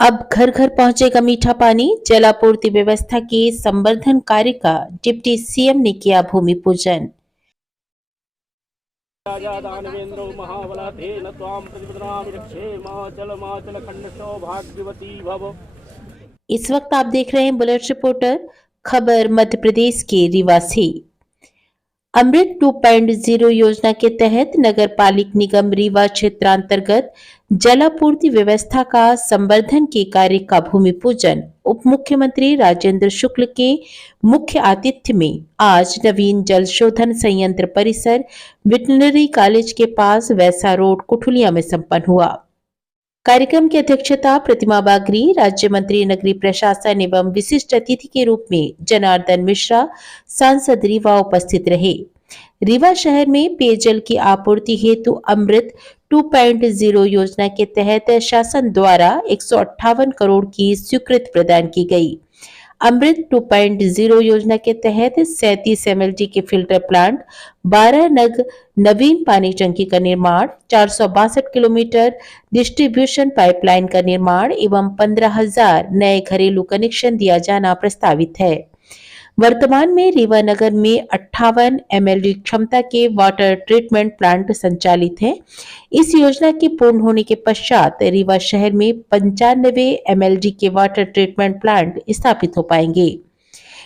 अब घर घर पहुंचेगा मीठा पानी। जल आपूर्ति व्यवस्था के संवर्धन कार्य का डिप्टी सीएम ने किया भूमि पूजन। राजा दानवेन्द्रो महाबला तेन त्वां प्रतिपदनामि रक्षेमाचल खंड सौभाग्यवती भव। इस वक्त आप देख रहे हैं बुलेट रिपोर्टर। खबर मध्य प्रदेश के रीवा से। अमृत 2.0 योजना के तहत नगर पालिक निगम रीवा क्षेत्रांतर्गत जलापूर्ति व्यवस्था का संवर्धन के कार्य का भूमि पूजन उप मुख्यमंत्री राजेंद्र शुक्ल के मुख्य आतिथ्य में आज नवीन जल शोधन संयंत्र परिसर वेटरनरी कॉलेज के पास वैसा रोड कुठुलिया में संपन्न हुआ। कार्यक्रम की अध्यक्षता प्रतिमा बागरी, राज्य मंत्री नगरीय प्रशासन एवं विशिष्ट अतिथि के रूप में जनार्दन मिश्रा, सांसद रीवा उपस्थित रहे। रीवा शहर में पेयजल की आपूर्ति हेतु अमृत 2.0 योजना के तहत शासन द्वारा 158 करोड़ की स्वीकृति प्रदान की गई। अमृत 2.0 योजना के तहत 37 एमएलडी के फिल्टर प्लांट, 12 नग नवीन पानी टंकी का निर्माण, 462 किलोमीटर डिस्ट्रीब्यूशन पाइपलाइन का निर्माण एवं 15,000 नए घरेलू कनेक्शन दिया जाना प्रस्तावित है। वर्तमान में रीवा नगर में 58 एमएलडी क्षमता के वाटर ट्रीटमेंट प्लांट संचालित हैं। इस योजना के पूर्ण होने के पश्चात रीवा शहर में 95 एमएलडी के वाटर ट्रीटमेंट प्लांट स्थापित हो पाएंगे।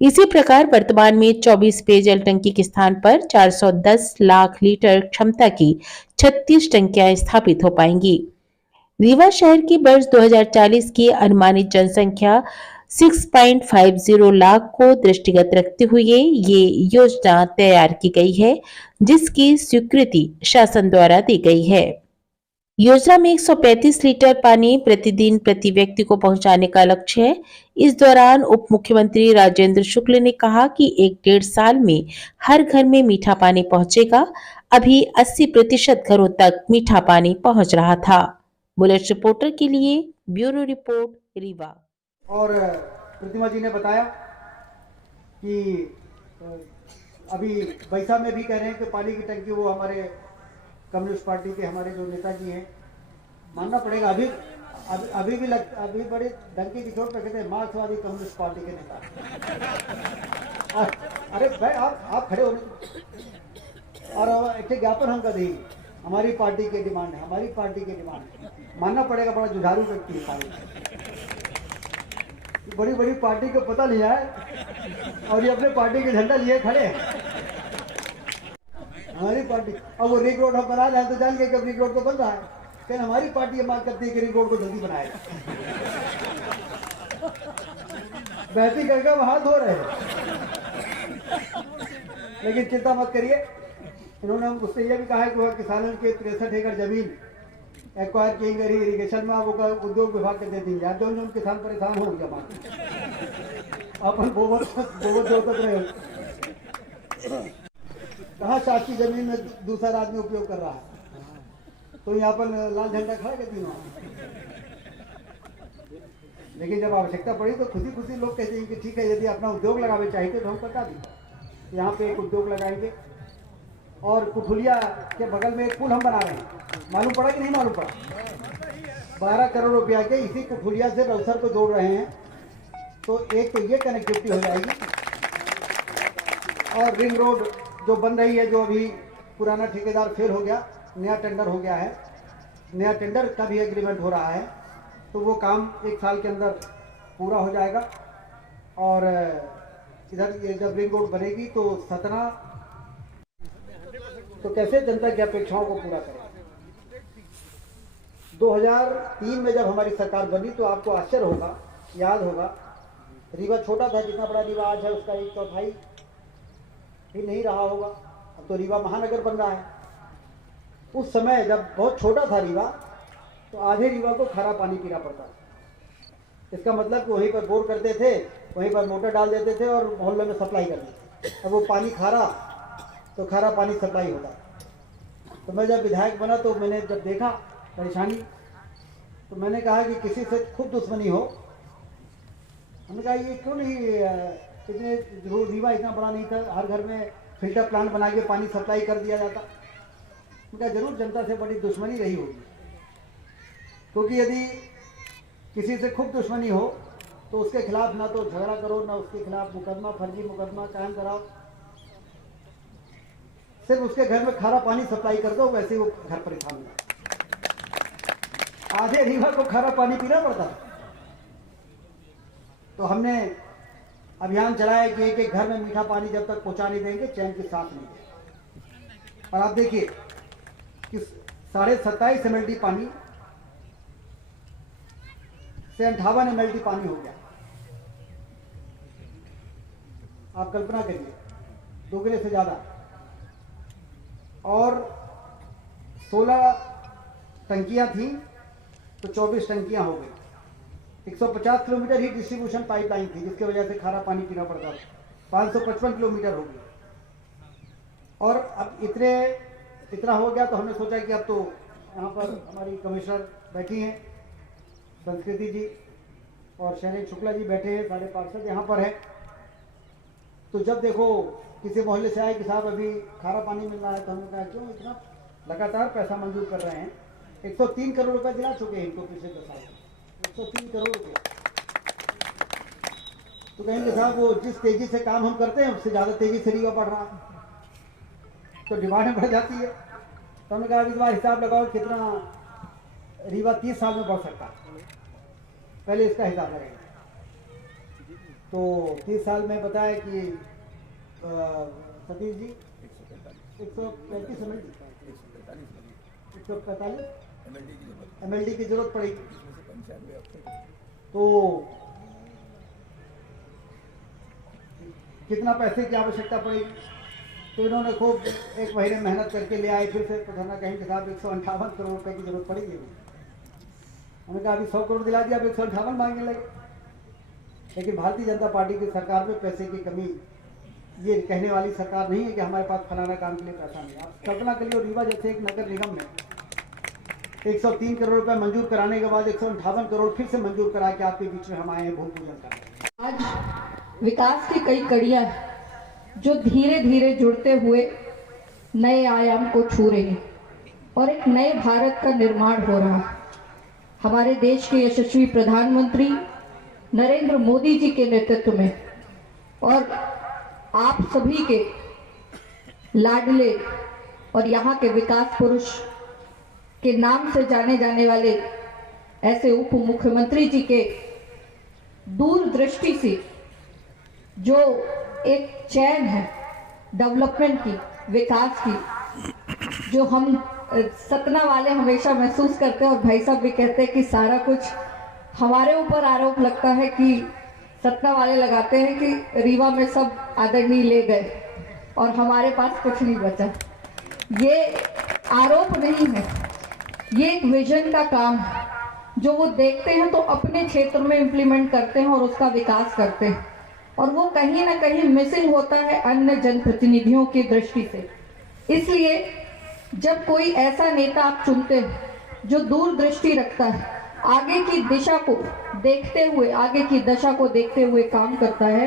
इसी प्रकार वर्तमान में 24 पेयजल टंकी के स्थान पर 410 लाख लीटर क्षमता की 36 टंकियां स्थापित हो पाएंगी। रीवा शहर की वर्ष 2040 की अनुमानित जनसंख्या 6.50 लाख को दृष्टिगत रखते हुए ये योजना तैयार की गई है, जिसकी स्वीकृति शासन द्वारा दी गई है। योजना में 135 लीटर पानी प्रतिदिन प्रति व्यक्ति को पहुंचाने का लक्ष्य है। इस दौरान उप मुख्यमंत्री राजेंद्र शुक्ल ने कहा कि 1-1.5 साल में हर घर में मीठा पानी पहुंचेगा। अभी 80% घरों तक मीठा पानी पहुंच रहा था। बुलेट रिपोर्टर के लिए ब्यूरो रिपोर्ट रीवा। और प्रतिमा जी ने बताया कि अभी बैसा में भी कह रहे हैं कि पानी की टंकी वो हमारे कम्युनिस्ट पार्टी के हमारे जो नेताजी हैं, मानना पड़ेगा अभी बड़े डंके की चोट पे कहते हैं मार्क्सवादी कम्युनिस्ट पार्टी के नेता। अरे भाई आप खड़े होने और एक ज्ञापन हम कर देंगे, हमारी पार्टी की डिमांड है, हमारी पार्टी की डिमांड है। मानना पड़ेगा बड़ा जुझारू व्यक्ति है। बड़ी बड़ी पार्टी को पता नहीं है और ये अपने पार्टी के झंडा लिए खड़े हैं। हमारी पार्टी अब वो रिंग रोड हम बना रहे हैं तो जान के कब रिंग रोड तो बन रहा है, क्या हमारी पार्टी ये मांग करती है कि रिंग रोड को जल्दी बनाएगा। बहती करके वहां धो रहे हैं, लेकिन चिंता मत करिए। उन्होंने उससे यह भी कहा है कि वह किसानों के 63 एकड़ जमीन एक्वायर किए गए इरिगेशन में वो उद्योग विभाग के दे देंगे। आप जो किसान परेशान हो गया अपन बहुत रहे कहाँ शासकीय जमीन में दूसरा आदमी उपयोग कर रहा है, तो यहाँ पर लाल झंडा खड़ा कर दिया। लेकिन जब आवश्यकता पड़ी तो खुशी लोग कहते हैं कि ठीक है, यदि अपना उद्योग लगावे चाहिए तो हम बता दें। यहाँ पे एक उद्योग लगाएंगे और कुठुलिया के बगल में एक पुल हम बना रहे हैं। मालूम पड़ा कि नहीं मालूम पड़ा? 12 करोड़ रुपया के इसी कुठुलिया से रौसर को जोड़ रहे हैं, तो एक तो ये कनेक्टिविटी हो जाएगी और रिंग रोड जो बन रही है, जो अभी पुराना ठेकेदार फेल हो गया, नया टेंडर हो गया है, नया टेंडर का भी एग्रीमेंट हो रहा है, तो वो काम 1 साल के अंदर पूरा हो जाएगा। और इधर ये जब रिंग रोड बनेगी तो सतना तो कैसे जनता की अपेक्षाओं को पूरा करें। 2003 में जब हमारी सरकार बनी तो आपको आश्चर्य होगा, याद होगा, रीवा छोटा था, जितना बड़ा रीवा आज है उसका 1/4 भी नहीं रहा होगा। अब तो रीवा महानगर बन रहा है। उस समय जब बहुत छोटा था रीवा, तो आधे रीवा को खारा पानी पीना पड़ता था। इसका मतलब कि वहीं पर बोर करते थे, वहीं पर मोटर डाल देते थे और मोहल्ले में सप्लाई कर देते। अब वो पानी खारा, तो खारा पानी सप्लाई होता। तो मैं जब विधायक बना तो मैंने जब देखा परेशानी, तो मैंने कहा कि किसी से खुद दुश्मनी हो, हमने कहा ये क्यों नहीं, इतने रीवा इतना बड़ा नहीं था, हर घर में फिल्टर प्लांट बना के पानी सप्लाई कर दिया जाता। उनका जरूर जनता से बड़ी दुश्मनी रही होगी, क्योंकि यदि किसी से खूब दुश्मनी हो तो उसके खिलाफ ना तो झगड़ा करो, ना उसके खिलाफ मुकदमा, फर्जी मुकदमा कायम कराओ, सिर्फ उसके घर में खारा पानी सप्लाई कर दो, वैसे वो घर परेशान हो। आधे रीवा को खारा पानी पीना पड़ता है। तो हमने अभियान चलाया कि एक एक घर में मीठा पानी जब तक पहुंचा नहीं देंगे चैन की सांस नहीं देंगे। और आप देखिए कि 27.5 MLD पानी से 58 MLD पानी हो गया। आप कल्पना करिए, दोगुने से ज्यादा। और 16 टंकियां थी तो 24 टंकियां हो गई। 150 किलोमीटर ही डिस्ट्रीब्यूशन पाइपलाइन थी, जिसकी वजह से खारा पानी पीना पड़ता था। 555 किलोमीटर हो गई। और अब इतना हो गया तो हमने सोचा कि अब तो यहाँ पर हमारी कमिश्नर बैठी हैं संस्कृति जी, और शैलेश शुक्ला जी बैठे हैं, सारे पार्षद यहाँ पर है। तो जब देखो किसी मोहल्ले से आए कि साहब अभी खारा पानी मिल रहा है, तो हमने कहा क्यों इतना लगातार पैसा मंजूर कर रहे हैं। 103 करोड़ रुपए दिला चुके हैं इनको पिछले 10 साल में, 103 करोड़ रुपये। तो कहेंगे साहब वो जिस तेजी से काम हम करते हैं उससे ज्यादा तेजी से रीवा बढ़ रहा है, तो डिमांड बढ़ जाती है। तो हमने कहा इस बार हिसाब लगाओ कितना रीवा 30 साल में बढ़ सकता है, पहले इसका हिसाब लगेगा। तो 30 साल में बताया कि सतीश जी 135 MLD की जरूरत पड़ेगी। तो कितना पैसे की आवश्यकता पड़ेगी? तो इन्होंने खूब 1 महीने मेहनत करके ले आए। फिर से प्रधान कहें कि साहब 158 करोड़ रुपए की जरूरत पड़ेगी। हमने कहा अभी 100 करोड़ दिला दिया, अब 158 मांगने लगे। लेकिन भारतीय जनता पार्टी की सरकार में पैसे की कमी ये कहने वाली सरकार नहीं है कि हमारे पास फलाना काम के लिए पैसा नहीं। आप कल्पना करिए, रीवा जैसे एक नगर निगम में 103 करोड़ रुपए मंजूर कराने के बाद 158 करोड़ फिर से मंजूर करा के आपके बीच में हम आए हैं भूमि पूजन करने। आज विकास की कई कड़ियां जो धीरे धीरे जुड़ते हुए नए आयाम को छू रही हैं और एक नए भारत का निर्माण हो रहा है। हमारे देश के यशस्वी प्रधानमंत्री नरेंद्र मोदी जी के नेतृत्व में और आप सभी के लाडले और यहाँ के विकास पुरुष के नाम से जाने जाने वाले ऐसे उप मुख्यमंत्री जी के दूरदृष्टि से जो एक चैन है डेवलपमेंट की, विकास की, जो हम सतना वाले हमेशा महसूस करते हैं और भाई साहब भी कहते हैं कि सारा कुछ हमारे ऊपर आरोप लगता है कि सतना वाले लगाते हैं कि रीवा में सब आदरणीय ले गए और हमारे पास कुछ नहीं बचा। ये आरोप नहीं है, ये एक विजन का काम है जो वो देखते हैं तो अपने क्षेत्र में इम्प्लीमेंट करते हैं और उसका विकास करते हैं, और वो कहीं ना कहीं मिसिंग होता है अन्य जनप्रतिनिधियों की दृष्टि से। इसलिए जब कोई ऐसा नेता आप चुनते हैं जो दूरदृष्टि रखता है, आगे की दिशा को देखते हुए, आगे की दशा को देखते हुए काम करता है,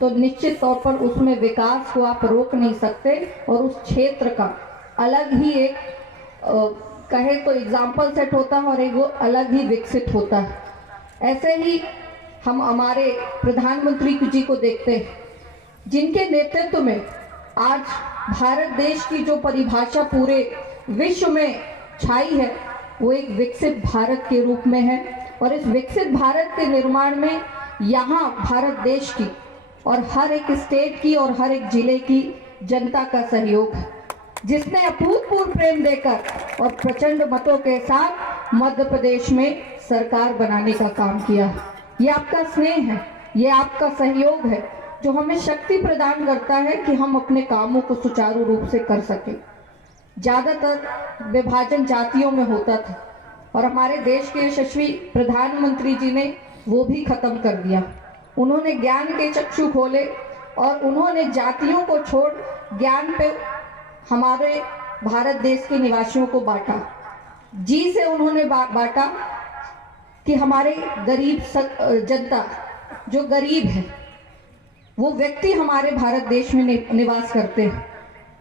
तो निश्चित तौर पर उसमें विकास को आप रोक नहीं सकते और उस क्षेत्र का अलग ही एक कहे तो एग्जाम्पल सेट होता है और एक वो अलग ही विकसित होता है। ऐसे ही हम हमारे प्रधानमंत्री जी को देखते हैं जिनके नेतृत्व में आज भारत देश की जो परिभाषा पूरे विश्व में छाई है वो एक विकसित भारत के रूप में है। और इस विकसित भारत के निर्माण में यहाँ भारत देश की और हर एक स्टेट की और हर एक जिले की जनता का सहयोग है, जिसने अभूतपूर्व प्रेम देकर और प्रचंड मतों के साथ मध्य प्रदेश में सरकार बनाने का काम किया। ये आपका स्नेह है, ये आपका सहयोग है जो हमें शक्ति प्रदान करता है कि हम अपने कामों को सुचारू रूप से कर सकें। ज्यादातर विभाजन जातियों में होता था और हमारे देश के यशस्वी प्रधानमंत्री जी ने वो भी खत्म कर दिया। उन्होंने ज्ञान के चक्षु खोले और उन्होंने जातियों को छोड़ ज्ञान पे हमारे भारत देश के निवासियों को बांटा। जी से उन्होंने बांटा कि हमारे गरीब जनता जो गरीब है वो व्यक्ति हमारे भारत देश में निवास करते हैं।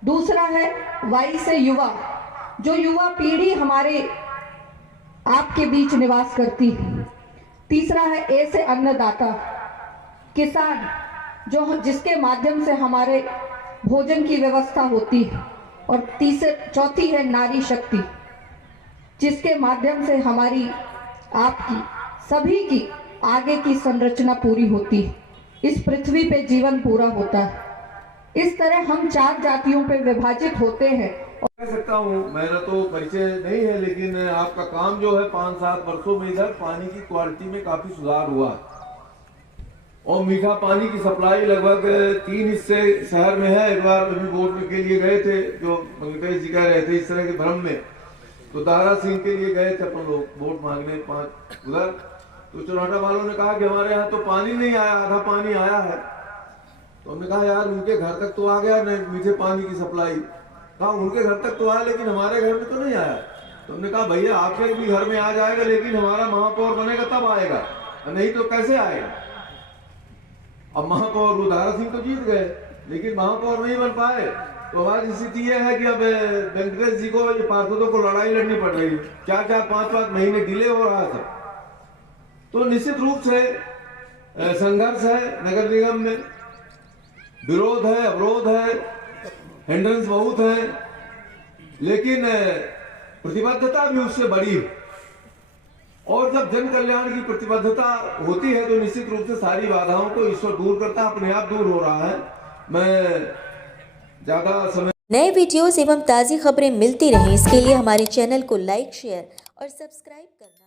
दूसरा है वाई से युवा, जो युवा पीढ़ी हमारे आपके बीच निवास करती है। तीसरा है ए से अन्नदाता, किसान, जिसके माध्यम से हमारे भोजन की व्यवस्था होती है। और चौथी है नारी शक्ति, जिसके माध्यम से हमारी, आपकी, सभी की आगे की संरचना पूरी होती है, इस पृथ्वी पे जीवन पूरा होता है। इस तरह हम 4 जातियों पे विभाजित होते हैं। कह सकता हूँ, मेरा तो परिचय नहीं है, लेकिन आपका काम जो है 5-7 वर्षों में इधर पानी की क्वालिटी में काफी सुधार हुआ और मीठा पानी की सप्लाई लगभग 3 हिस्से शहर में है। एक बार अभी वोट के लिए गए थे, जो वेंकटेश जी कह रहे थे इस तरह के भ्रम में, तो दारा सिंह के लिए गए थे अपन लोग वोट मांगने 5 उधर, तो चुनाटा वालों ने कहा कि हमारे यहाँ तो पानी नहीं आया, आधा पानी आया है। तो हमने कहा यार उनके घर तक तो आ गया मीठे पानी की सप्लाई, कहा उनके घर तक तो आया लेकिन हमारे घर में तो नहीं आया। तो हमने कहा भैया आपके भी घर में आ जाएगा, लेकिन हमारा महापौर बनेगा तब आएगा, नहीं तो कैसे आएगा। अब महापौर वो दारा सिंह तो जीत गए, लेकिन महापौर नहीं बन पाए। तो हमारी स्थिति यह है कि अब वेंकटेश जी को, पार्षदों को लड़ाई लड़नी पड़ रही है, 4-4, 5-5 महीने डिले हो रहा था। तो निश्चित रूप से संघर्ष है नगर निगम में, विरोध है, अवरोध है, हिंड्रेंस बहुत है, लेकिन प्रतिबद्धता भी उससे बड़ी है। और जब जन कल्याण की प्रतिबद्धता होती है तो निश्चित रूप से सारी बाधाओं को ईश्वर दूर करता, अपने आप दूर हो रहा है। मैं ज्यादा समय नए वीडियोस एवं ताज़ी खबरें मिलती रहें, इसके लिए हमारे चैनल को लाइक, शेयर और सब्सक्राइब करना।